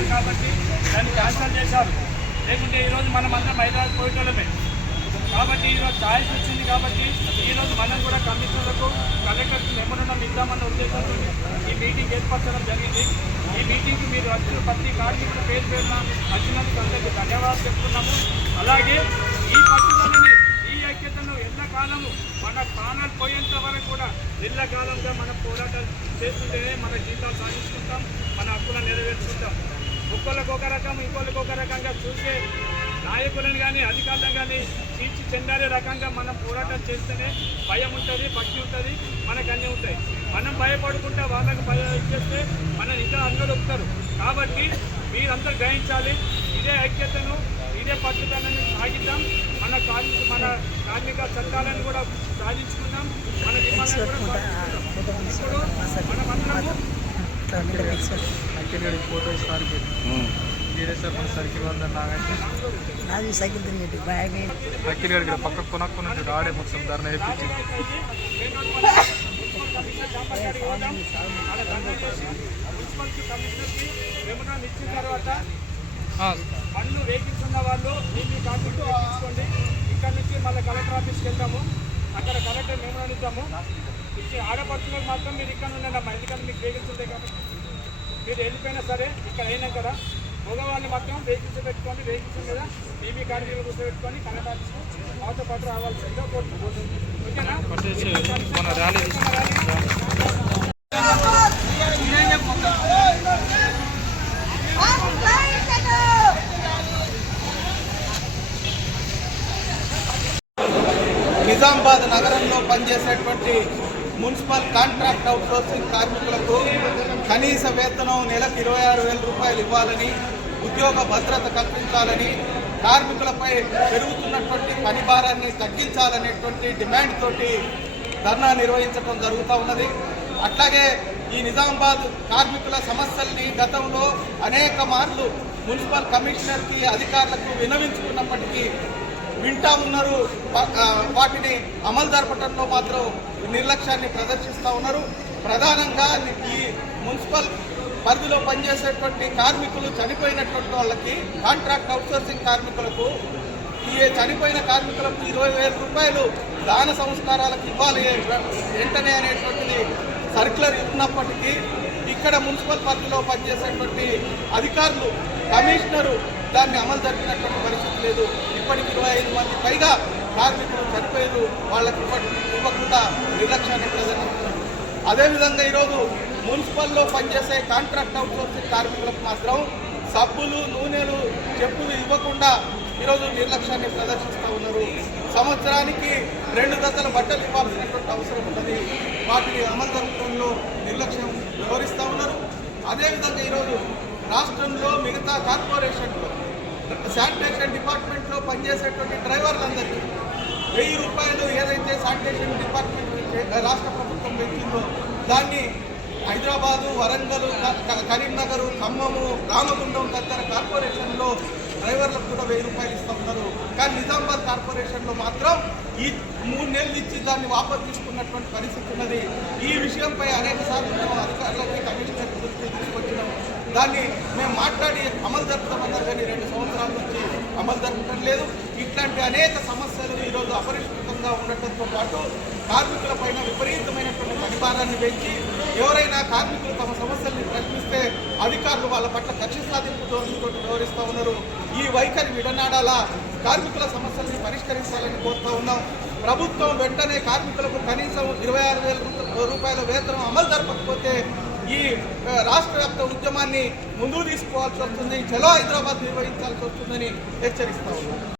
చేశారు కాబట్టి దాన్ని క్యాన్సల్ చేశారు. లేకుంటే ఈరోజు మనం అందరం హైదరాబాద్ పోయేటోళ్ళమే. కాబట్టి ఈరోజు ఛాయిస్ వచ్చింది కాబట్టి ఈరోజు మనం కూడా కమిషనర్లకు కలెక్టర్కి మెమోరండం ఇద్దామన్న ఉద్దేశంతో ఈ మీటింగ్ ఏర్పరచడం జరిగింది. ఈ మీటింగ్కి మీరు వచ్చిన ప్రతి కార్మికుడు పేరు పేరున వచ్చినందుకు అందరికీ ధన్యవాదాలు చెప్తున్నాము. అలాగే ఈ పట్టుదలని ఈ ఐక్యతను ఎల్లకాలము మన ప్రాణాలు పోయేంత వరకు కూడా ఎల్లకాలంగా మన పోరాటాలు చేస్తుంటేనే మన జీతాలు సాధించుకుంటాం మన హక్కులను నెరవేర్చుకుంటాం. ఒక్కొక్కరికి ఒక రకం ఇంకొకరికి ఒక రకంగా చూసే నాయకులను కానీ అధికారులను కానీ తీర్చి చెందాలే రకంగా మనం పోరాటం చేస్తేనే భయం ఉంటుంది భక్తి ఉంటుంది మనకు అన్నీ ఉంటాయి. మనం భయపడుకుంటే వాళ్ళకి భయం ఇచ్చేస్తే మనం ఇంకా అందరూ వస్తారు కాబట్టి మీరందరూ గ్రహించాలి ఇదే ఐక్యతను ఇదే పట్టుదలని సాగిద్దాం. మన కార్మిక మన కార్మిక చట్టాలను కూడా సాధించుకుందాం. మన డిమాండ్లను కూడా సాధించుకుందాం. ఇప్పుడు మనమందరము అఖిల్ ఫోటో ఇస్తారు వేరే సార్ మన నాది సైకిల్ తిరిగేటి బ్యాగ్ అఖిల్ గడి పక్క కొనక్కున్నట్టు ఆడే మొత్తం ధరణ వేపించి మున్సిపల్ ఇచ్చిన తర్వాత పనులు వెహికల్స్ ఉన్న వాళ్ళు మీ మీ కాంటాక్ట్ తెప్పించుకోండి ఇక్కడ నుంచి మళ్ళీ కలెక్టర్ ఆఫీస్కి వెళ్తాము అక్కడ కలెక్టర్ మెమోరాండం ఇద్దాము ఇచ్చి ఆడపడుచులకు మాత్రం మీరు ఇక్కడ ఉండండి ఎందుకంటే మీకు వెహికల్స్ ఉంటాయి కాబట్టి. మీరు వెళ్ళిపోయినా సరే ఇక్కడ అయినా కదా మగవాళ్ళని మాత్రం వెహికల్స్ పెట్టుకోండి. వెహికల్స్ మీద బీబీ కార్మికులు కూర్చోబెట్టుకొని ఆఫీస్కు మాతో పాటు రావాల్సిందిగా ఓకేనా? ర్యాలీ నిజామాబాద్ నగరంలో పనిచేసేటువంటి మున్సిపల్ కాంట్రాక్ట్ అవుట్సోర్సింగ్ కార్మికులకు కనీస వేతనం నెలకు ఇరవై ఆరు వేల రూపాయలు ఇవ్వాలని ఉద్యోగ భద్రత కల్పించాలని కార్మికులపై పెరుగుతున్నటువంటి పని భారాన్ని తగ్గించాలనేటువంటి డిమాండ్ తోటి ధర్నా నిర్వహించడం జరుగుతూ ఉన్నది. అట్లాగే ఈ నిజామాబాద్ కార్మికుల సమస్యల్ని గతంలో అనేక మార్లు మున్సిపల్ కమిషనర్కి అధికారులకు వినవించుకున్నప్పటికీ వింటా ఉన్నారు. వాటిని అమలు జరపడంలో మాత్రం నిర్లక్ష్యాన్ని ప్రదర్శిస్తూ ఉన్నారు. ప్రధానంగా ఈ మున్సిపల్ పరిధిలో పనిచేసేటువంటి కార్మికులు చనిపోయినటువంటి వాళ్ళకి కాంట్రాక్ట్ అవుట్సోర్సింగ్ కార్మికులకు ఈ చనిపోయిన కార్మికులకు ఇరవై వేల రూపాయలు దాన సంస్కారాలకు ఇవ్వాలి వెంటనే అనేటువంటిది సర్క్యులర్ ఇస్తున్నప్పటికీ ఇక్కడ మున్సిపల్ పరిధిలో పనిచేసేటువంటి అధికారులు కమిషనరు దాన్ని అమలు జరిపినటువంటి పరిస్థితి లేదు. ఇప్పటికి ఇరవై ఐదు మంది పైగా కార్మికులు చనిపోయారు. వాళ్ళకి ఇవ్వకుండా నిర్లక్ష్యాన్ని ప్రదర్శిస్తున్నారు. అదేవిధంగా ఈరోజు మున్సిపల్లో పనిచేసే కాంట్రాక్ట్ అవుట్సోర్సింగ్ కార్మికులకు మాత్రం సబ్బులు నూనెలు చెప్పులు ఇవ్వకుండా ఈరోజు నిర్లక్ష్యాన్ని ప్రదర్శిస్తూ ఉన్నారు. సంవత్సరానికి రెండు దశల బట్టలు ఇవ్వాల్సినటువంటి అవసరం ఉన్నది. వాటిని అమలు జరపడంలో నిర్లక్ష్యం వివరిస్తూ ఉన్నారు. అదేవిధంగా ఈరోజు రాష్ట్రంలో మిగతా కార్పొరేషన్ శానిటేషన్ డిపార్ట్మెంట్లో పనిచేసేటువంటి డ్రైవర్లందరికీ వెయ్యి రూపాయలు ఏదైతే శానిటేషన్ డిపార్ట్మెంట్ రాష్ట్ర ప్రభుత్వం పెంచిందో దాన్ని హైదరాబాదు వరంగల్ కరీంనగర్ ఖమ్మము రామగుండం తదితర కార్పొరేషన్లో డ్రైవర్లకు కూడా వెయ్యి రూపాయలు ఇస్తున్నారు కానీ నిజామాబాద్ కార్పొరేషన్లో మాత్రం ఈ మూడు నెలలు ఇచ్చి దాన్ని వాపసు తీసుకున్నటువంటి పరిస్థితి ఉన్నది. ఈ విషయంపై అనేక సార్లు మేము అధికారులకి కమిషనర్ దృష్టి తీసుకొచ్చినాం దాన్ని మేము మాట్లాడి అమలు జరుపుతామన్నారు కానీ రెండు సంవత్సరాల నుంచి అమలు జరపడం లేదు. ఇట్లాంటి అనేక సమస్యలు ఈరోజు అపరిష్కృతంగా ఉండటంతో పాటు కార్మికుల పైన విపరీతమైనటువంటి పరిభారాన్ని పెంచి ఎవరైనా కార్మికులు తమ సమస్యల్ని ప్రశ్నిస్తే అధికారులు వాళ్ళ పట్ల కక్ష సాధింపు ధోరణితో వ్యవహరిస్తూ ఉన్నారు. ఈ వైఖరి విడనాడాలా? కార్మికుల సమస్యల్ని పరిష్కరించాలని కోరుతూ ఉన్నాం. ప్రభుత్వం వెంటనే కార్మికులకు కనీసం ఇరవై ఆరు వేల రూపాయల వేతనం అమలు జరపకపోతే ఈ రాష్ట్ర వ్యాప్త ఉద్యమాన్ని ముందుకు తీసుకోవాల్సి వస్తుంది. చలో హైదరాబాద్ నిర్వహించాల్సి వస్తుందని హెచ్చరిస్తా